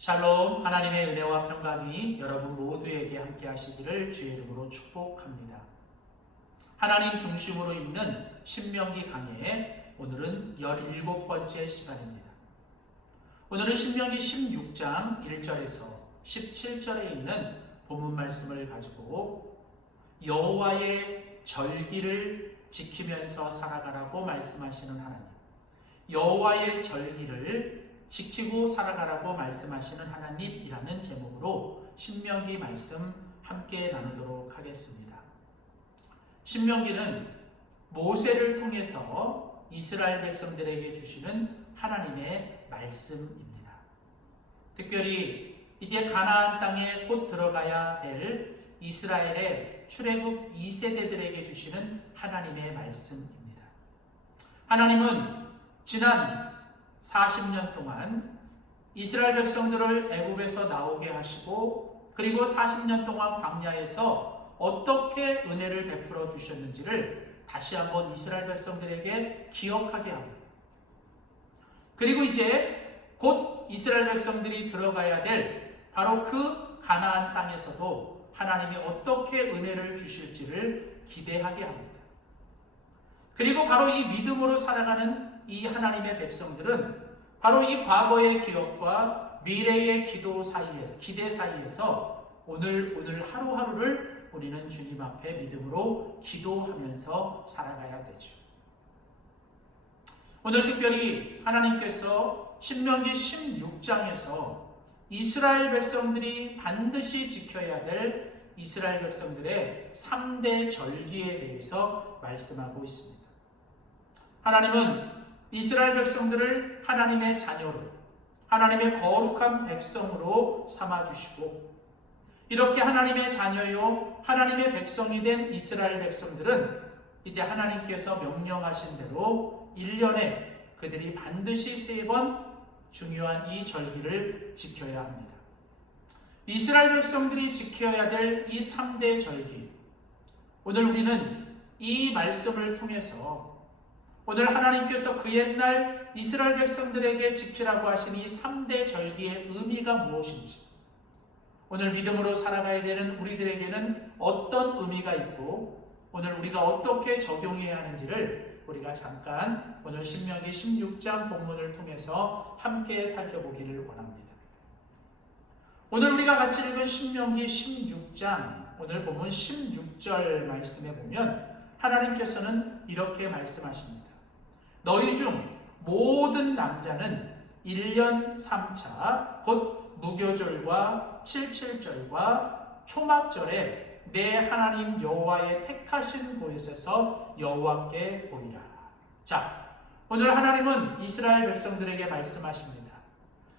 샬롬, 하나님의 은혜와 평강이 여러분 모두에게 함께 하시기를 주의 이름으로 축복합니다. 하나님 중심으로 읽는 신명기 강해 오늘은 17번째 시간입니다. 오늘은 신명기 16장 1절에서 17절에 있는 본문 말씀을 가지고 여호와의 절기를 지키면서 살아가라고 말씀하시는 하나님, 여호와의 절기를 지키고 살아가라고 말씀하시는 하나님이라는 제목으로 신명기 말씀 함께 나누도록 하겠습니다. 신명기는 모세를 통해서 이스라엘 백성들에게 주시는 하나님의 말씀입니다. 특별히 이제 가나안 땅에 곧 들어가야 될 이스라엘의 출애굽 2세대들에게 주시는 하나님의 말씀입니다. 하나님은 지난 40년 동안 이스라엘 백성들을 애굽에서 나오게 하시고 그리고 40년 동안 광야에서 어떻게 은혜를 베풀어 주셨는지를 다시 한번 이스라엘 백성들에게 기억하게 합니다. 그리고 이제 곧 이스라엘 백성들이 들어가야 될 바로 그 가나안 땅에서도 하나님이 어떻게 은혜를 주실지를 기대하게 합니다. 그리고 바로 이 믿음으로 살아가는 이 하나님의 백성들은 바로 이 과거의 기억과 미래의 기대 사이에서 오늘 하루하루를 우리는 주님 앞에 믿음으로 기도하면서 살아가야 되죠. 오늘 특별히 하나님께서 신명기 16장에서 이스라엘 백성들이 반드시 지켜야 될 이스라엘 백성들의 3대 절기에 대해서 말씀하고 있습니다. 하나님은 이스라엘 백성들을 하나님의 자녀로, 하나님의 거룩한 백성으로 삼아주시고 이렇게 하나님의 자녀요, 하나님의 백성이 된 이스라엘 백성들은 이제 하나님께서 명령하신 대로 1년에 그들이 반드시 3번 중요한 이 절기를 지켜야 합니다. 이스라엘 백성들이 지켜야 될 이 3대 절기, 오늘 우리는 이 말씀을 통해서 오늘 하나님께서 그 옛날 이스라엘 백성들에게 지키라고 하신 이 3대 절기의 의미가 무엇인지, 오늘 믿음으로 살아가야 되는 우리들에게는 어떤 의미가 있고 오늘 우리가 어떻게 적용해야 하는지를 우리가 잠깐 오늘 신명기 16장 본문을 통해서 함께 살펴보기를 원합니다. 오늘 우리가 같이 읽은 신명기 16장 오늘 본문 16절 말씀에 보면 하나님께서는 이렇게 말씀하십니다. 너희 중 모든 남자는 1년 3차 곧 무교절과 77절과 초막절에 내 하나님 여호와의 택하신 곳에서 여호와께 보이라. 자, 오늘 하나님은 이스라엘 백성들에게 말씀하십니다.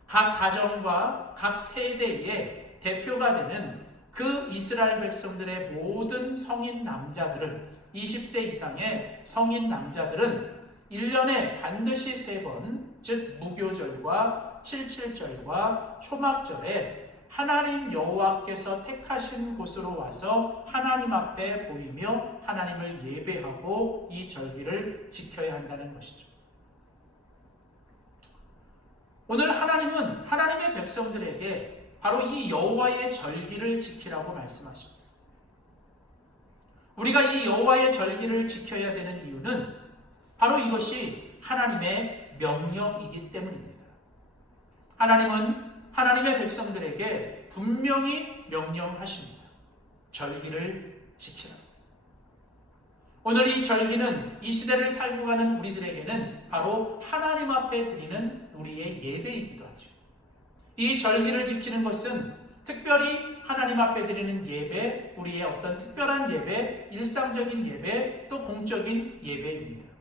각 가정과 각 세대의 대표가 되는 그 이스라엘 백성들의 모든 성인 남자들은 20세 이상의 성인 남자들은 1년에 반드시 3번, 즉 무교절과 77절과 초막절에 하나님 여호와께서 택하신 곳으로 와서 하나님 앞에 보이며 하나님을 예배하고 이 절기를 지켜야 한다는 것이죠. 오늘 하나님은 하나님의 백성들에게 바로 이 여호와의 절기를 지키라고 말씀하십니다. 우리가 이 여호와의 절기를 지켜야 되는 이유는 바로 이것이 하나님의 명령이기 때문입니다. 하나님은 하나님의 백성들에게 분명히 명령하십니다. 절기를 지키라. 오늘 이 절기는 이 시대를 살고 가는 우리들에게는 바로 하나님 앞에 드리는 우리의 예배이기도 하죠. 이 절기를 지키는 것은 특별히 하나님 앞에 드리는 예배, 우리의 어떤 특별한 예배, 일상적인 예배, 또 공적인 예배입니다.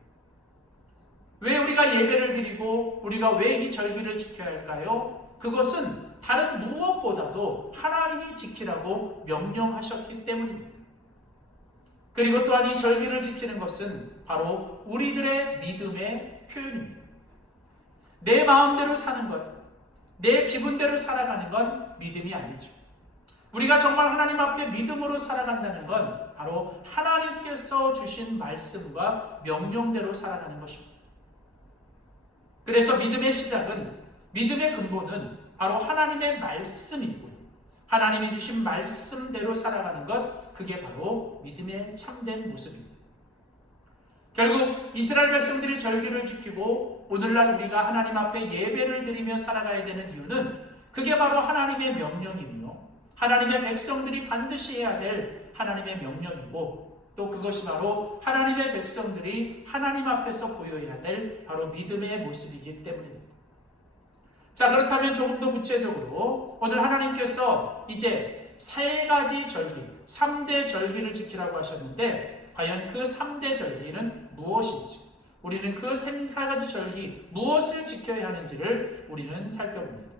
왜 우리가 예배를 드리고 우리가 왜 이 절기를 지켜야 할까요? 그것은 다른 무엇보다도 하나님이 지키라고 명령하셨기 때문입니다. 그리고 또한 이 절기를 지키는 것은 바로 우리들의 믿음의 표현입니다. 내 마음대로 사는 것, 내 기분대로 살아가는 건 믿음이 아니죠. 우리가 정말 하나님 앞에 믿음으로 살아간다는 건 바로 하나님께서 주신 말씀과 명령대로 살아가는 것입니다. 그래서 믿음의 시작은, 믿음의 근본은 바로 하나님의 말씀이고, 하나님이 주신 말씀대로 살아가는 것, 그게 바로 믿음의 참된 모습입니다. 결국 이스라엘 백성들이 절기를 지키고 오늘날 우리가 하나님 앞에 예배를 드리며 살아가야 되는 이유는 그게 바로 하나님의 명령이며 하나님의 백성들이 반드시 해야 될 하나님의 명령이고, 또 그것이 바로 하나님의 백성들이 하나님 앞에서 보여야 될 바로 믿음의 모습이기 때문입니다. 자, 그렇다면 조금 더 구체적으로 오늘 하나님께서 이제 세 가지 절기, 3대 절기를 지키라고 하셨는데 과연 그 3대 절기는 무엇인지, 우리는 그 세 가지 절기 무엇을 지켜야 하는지를 우리는 살펴봅니다.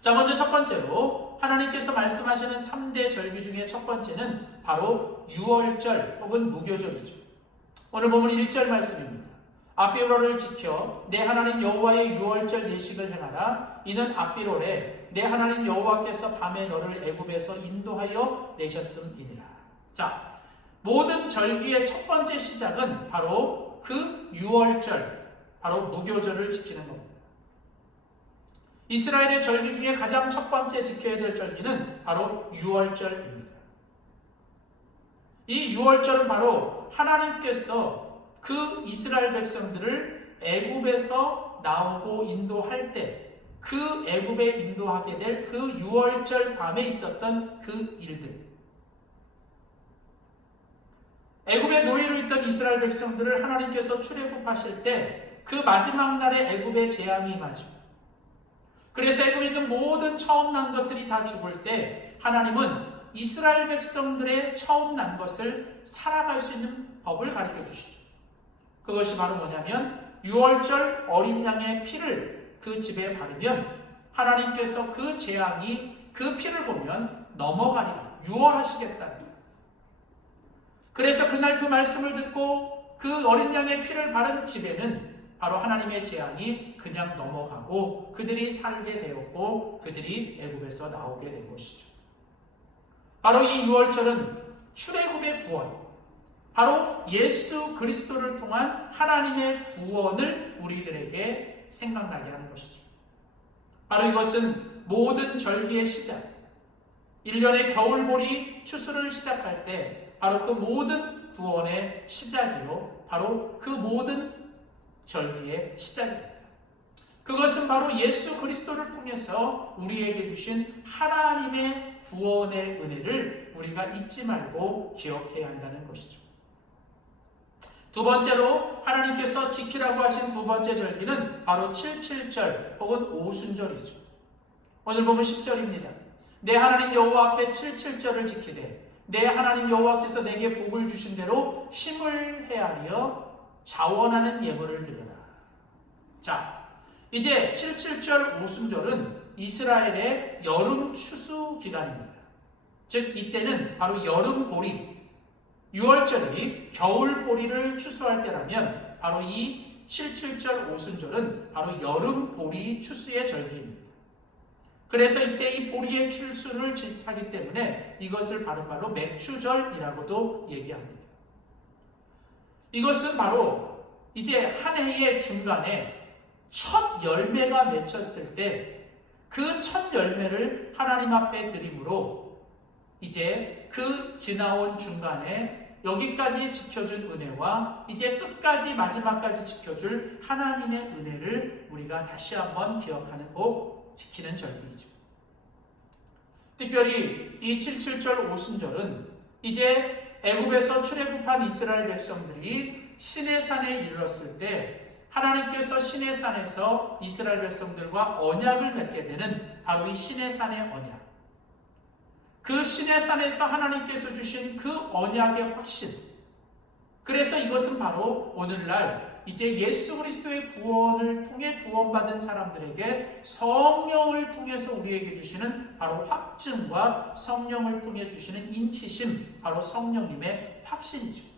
자, 먼저 첫 번째로 하나님께서 말씀하시는 3대 절기 중에 첫 번째는 바로 유월절 혹은 무교절이죠. 오늘 보면 1절 말씀입니다. 아비로를 지켜 내 하나님 여호와의 유월절 예식을 행하라. 이는 아비롤에 내 하나님 여호와께서 밤에 너를 애굽에서 인도하여 내셨음이니라. 자, 모든 절기의 첫 번째 시작은 바로 그 유월절, 바로 무교절을 지키는 겁니다. 이스라엘의 절기 중에 가장 첫 번째 지켜야 될 절기는 바로 유월절입니다. 이 유월절은 바로 하나님께서 그 이스라엘 백성들을 애굽에서 나오고 인도할 때 그 애굽에 인도하게 될 그 유월절 밤에 있었던 그 일들, 애굽의 노예로 있던 이스라엘 백성들을 하나님께서 출애굽하실 때 그 마지막 날에 애굽의 재앙이 임하죠. 그래서 애굽에 있는 모든 처음 난 것들이 다 죽을 때 하나님은 이스라엘 백성들의 처음 난 것을 살아갈 수 있는 법을 가르쳐 주시죠. 그것이 바로 뭐냐면 유월절 어린 양의 피를 그 집에 바르면 하나님께서 그 재앙이 그 피를 보면 넘어가리라, 유월하시겠다는 거예요. 그래서 그날 그 말씀을 듣고 그 어린 양의 피를 바른 집에는 바로 하나님의 재앙이 그냥 넘어가고 그들이 살게 되었고 그들이 애굽에서 나오게 된 것이죠. 바로 이 유월절은 출애굽의 구원, 바로 예수 그리스도를 통한 하나님의 구원을 우리들에게 생각나게 하는 것이죠. 바로 이것은 모든 절기의 시작, 1년의 겨울보리 추수를 시작할 때 바로 그 모든 구원의 시작이요, 바로 그 모든 절기의 시작입니다. 그것은 바로 예수 그리스도를 통해서 우리에게 주신 하나님의 구원의 은혜를 우리가 잊지 말고 기억해야 한다는 것이죠. 두 번째로 하나님께서 지키라고 하신 두 번째 절기는 바로 77절 혹은 오순절이죠. 오늘 보면 10절입니다. 내 하나님 여호와 앞에 77절을 지키되 내 하나님 여호와께서 내게 복을 주신 대로 힘을 헤아려 자원하는 예물을 드려라. 자, 이제 77절 오순절은 이스라엘의 여름 추수 기간입니다. 즉 이때는 바로 여름보리, 6월절이 겨울보리를 추수할 때라면 바로 이 77절 오순절은 바로 여름보리 추수의 절기입니다. 그래서 이때 이 보리의 추수를 하기 때문에 이것을 바른 말로 맥추절이라고도 얘기합니다. 이것은 바로 이제 한 해의 중간에 첫 열매가 맺혔을 때 그 첫 열매를 하나님 앞에 드림으로 이제 그 지나온 중간에 여기까지 지켜준 은혜와 이제 끝까지 마지막까지 지켜줄 하나님의 은혜를 우리가 다시 한번 기억하고 지키는 절기이죠. 특별히 이 77절 오순절은 이제 애굽에서 출애굽한 이스라엘 백성들이 시내산에 이르렀을 때 하나님께서 시내산에서 이스라엘 백성들과 언약을 맺게 되는 바로 이 시내산의 언약, 그 시내산에서 하나님께서 주신 그 언약의 확신, 그래서 이것은 바로 오늘날 이제 예수 그리스도의 구원을 통해 구원받은 사람들에게 성령을 통해서 우리에게 주시는 바로 확증과 성령을 통해 주시는 인치심, 바로 성령님의 확신이죠.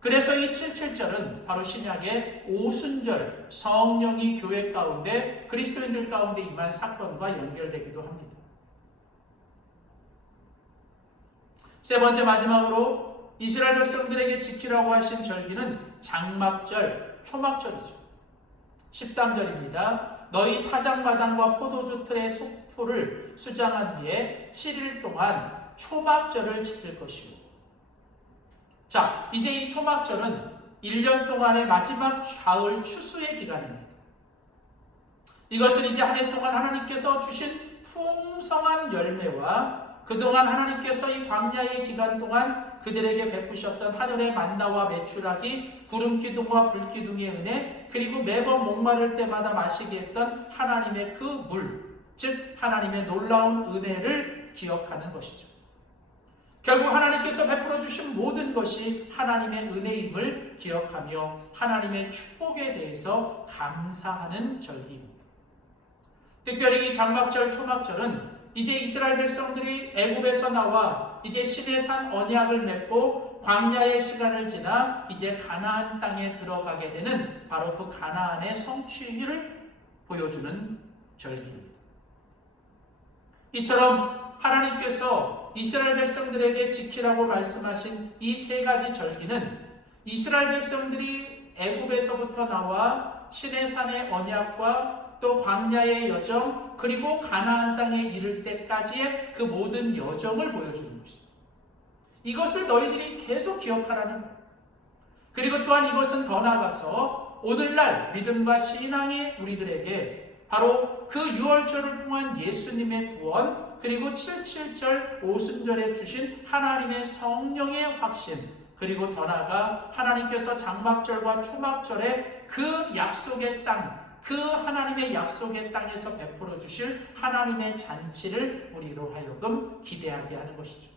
그래서 이 77절은 바로 신약의 오순절, 성령이 교회 가운데 그리스도인들 가운데 임한 사건과 연결되기도 합니다. 세 번째 마지막으로 이스라엘 백성들에게 지키라고 하신 절기는 장막절, 초막절이죠. 13절입니다. 너희 타작마당과 포도주 틀의 소풀을 수장한 후에 7일 동안 초막절을 지킬 것이요. 자, 이제 이 초막절은 1년 동안의 마지막 가을 추수의 기간입니다. 이것은 이제 한 해 동안 하나님께서 주신 풍성한 열매와 그동안 하나님께서 이 광야의 기간 동안 그들에게 베푸셨던 하늘의 만나와 메추라기, 구름기둥과 불기둥의 은혜, 그리고 매번 목마를 때마다 마시게 했던 하나님의 그 물, 즉 하나님의 놀라운 은혜를 기억하는 것이죠. 결국 하나님께서 베풀어 주신 모든 것이 하나님의 은혜임을 기억하며 하나님의 축복에 대해서 감사하는 절기입니다. 특별히 이 장막절, 초막절은 이제 이스라엘 백성들이 애굽에서 나와 이제 신의 산 언약을 맺고 광야의 시간을 지나 이제 가나안 땅에 들어가게 되는 바로 그 가나안의 성취를 보여주는 절기입니다. 이처럼 하나님께서 이스라엘 백성들에게 지키라고 말씀하신 이 세 가지 절기는 이스라엘 백성들이 애굽에서부터 나와 신의 산의 언약과 또 광야의 여정, 그리고 가나안 땅에 이를 때까지의 그 모든 여정을 보여주는 것입니다. 이것을 너희들이 계속 기억하라는 거예요. 그리고 또한 이것은 더 나아가서 오늘날 믿음과 신앙의 우리들에게 바로 그 유월절을 통한 예수님의 구원, 그리고 77절 오순절에 주신 하나님의 성령의 확신, 그리고 더 나아가 하나님께서 장막절과 초막절에 그 약속의 땅, 그 하나님의 약속의 땅에서 베풀어 주실 하나님의 잔치를 우리로 하여금 기대하게 하는 것이죠.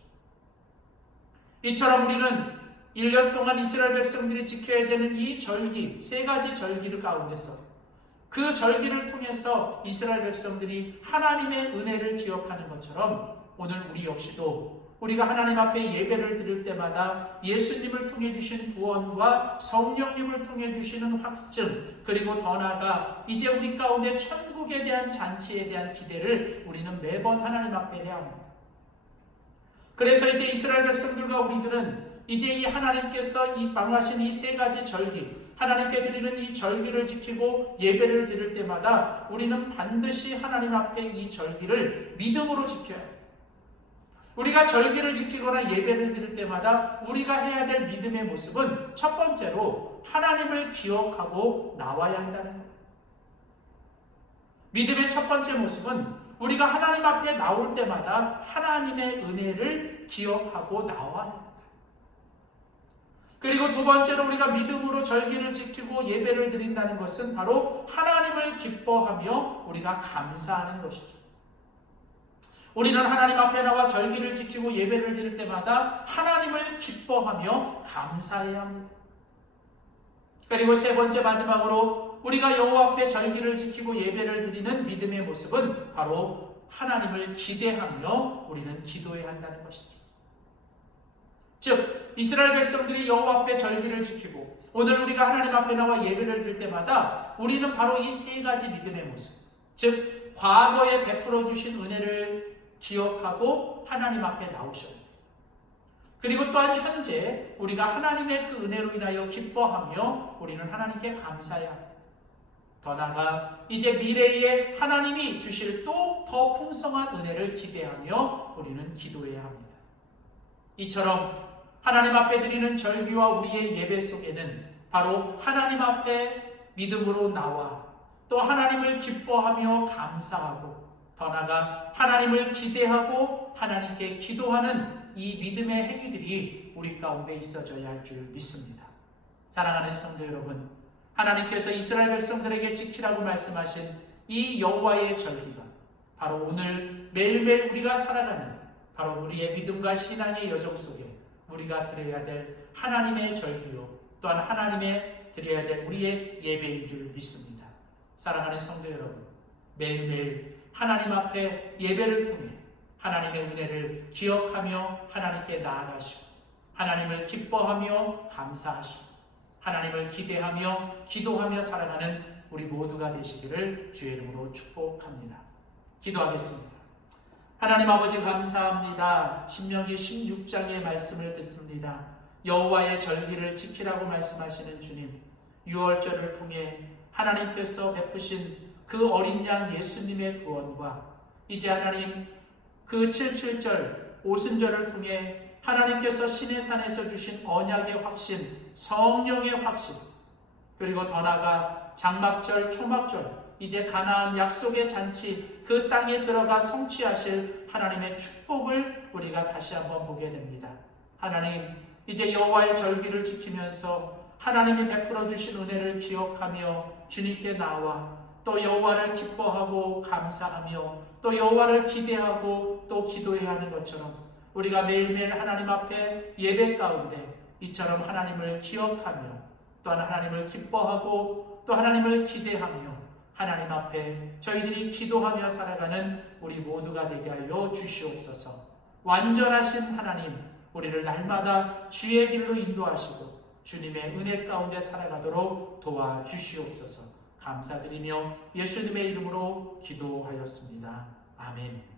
이처럼 우리는 1년 동안 이스라엘 백성들이 지켜야 되는 이 절기, 세 가지 절기를 가운데서 그 절기를 통해서 이스라엘 백성들이 하나님의 은혜를 기억하는 것처럼 오늘 우리 역시도 우리가 하나님 앞에 예배를 드릴 때마다 예수님을 통해 주신 구원과 성령님을 통해 주시는 확증, 그리고 더 나아가 이제 우리 가운데 천국에 대한 잔치에 대한 기대를 우리는 매번 하나님 앞에 해야 합니다. 그래서 이제 이스라엘 백성들과 우리들은 이제 이 하나님께서 이 명하신 이 세 가지 절기, 하나님께 드리는 이 절기를 지키고 예배를 드릴 때마다 우리는 반드시 하나님 앞에 이 절기를 믿음으로 지켜야 합니다. 우리가 절기를 지키거나 예배를 드릴 때마다 우리가 해야 될 믿음의 모습은 첫 번째로 하나님을 기억하고 나와야 한다는 거예요. 믿음의 첫 번째 모습은 우리가 하나님 앞에 나올 때마다 하나님의 은혜를 기억하고 나와야 합니다. 그리고 두 번째로 우리가 믿음으로 절기를 지키고 예배를 드린다는 것은 바로 하나님을 기뻐하며 우리가 감사하는 것이죠. 우리는 하나님 앞에 나와 절기를 지키고 예배를 드릴 때마다 하나님을 기뻐하며 감사해야 합니다. 그리고 세 번째 마지막으로 우리가 여호와 앞에 절기를 지키고 예배를 드리는 믿음의 모습은 바로 하나님을 기대하며 우리는 기도해야 한다는 것이죠. 즉 이스라엘 백성들이 여호와 앞에 절기를 지키고 오늘 우리가 하나님 앞에 나와 예배를 드릴 때마다 우리는 바로 이 세 가지 믿음의 모습, 즉 과거에 베풀어 주신 은혜를 기억하고 하나님 앞에 나오셔야 돼요. 그리고 또한 현재 우리가 하나님의 그 은혜로 인하여 기뻐하며 우리는 하나님께 감사해야 합니다. 더 나아가 이제 미래에 하나님이 주실 또 더 풍성한 은혜를 기대하며 우리는 기도해야 합니다. 이처럼 하나님 앞에 드리는 절기와 우리의 예배 속에는 바로 하나님 앞에 믿음으로 나와 또 하나님을 기뻐하며 감사하고 더 나아가 하나님을 기대하고 하나님께 기도하는 이 믿음의 행위들이 우리 가운데 있어져야 할 줄 믿습니다. 사랑하는 성도 여러분, 하나님께서 이스라엘 백성들에게 지키라고 말씀하신 이 여호와의 절기가 바로 오늘 매일매일 우리가 살아가는 바로 우리의 믿음과 신앙의 여정 속에 우리가 드려야 될 하나님의 절기요 또한 하나님의 드려야 될 우리의 예배인 줄 믿습니다. 사랑하는 성도 여러분, 매일매일 하나님 앞에 예배를 통해 하나님의 은혜를 기억하며 하나님께 나아가시고 하나님을 기뻐하며 감사하시고 하나님을 기대하며 기도하며 살아가는 우리 모두가 되시기를 주의 이름으로 축복합니다. 기도하겠습니다. 하나님 아버지 감사합니다. 신명기 16장의 말씀을 듣습니다. 여호와의 절기를 지키라고 말씀하시는 주님, 유월절을 통해 하나님께서 베푸신 그 어린 양 예수님의 구원과 이제 하나님 그 77절 오순절을 통해 하나님께서 신의 산에서 주신 언약의 확신, 성령의 확신, 그리고 더 나아가 장막절, 초막절, 이제 가나안 약속의 잔치, 그 땅에 들어가 성취하실 하나님의 축복을 우리가 다시 한번 보게 됩니다. 하나님, 이제 여호와의 절기를 지키면서 하나님이 베풀어 주신 은혜를 기억하며 주님께 나와 또 여호와를 기뻐하고 감사하며 또 여호와를 기대하고 또 기도해야 하는 것처럼 우리가 매일매일 하나님 앞에 예배 가운데 이처럼 하나님을 기억하며 또한 하나님을 기뻐하고 또 하나님을 기대하며 하나님 앞에 저희들이 기도하며 살아가는 우리 모두가 되게 하여 주시옵소서. 완전하신 하나님, 우리를 날마다 주의 길로 인도하시고 주님의 은혜 가운데 살아가도록 도와주시옵소서. 감사드리며 예수님의 이름으로 기도하였습니다. 아멘.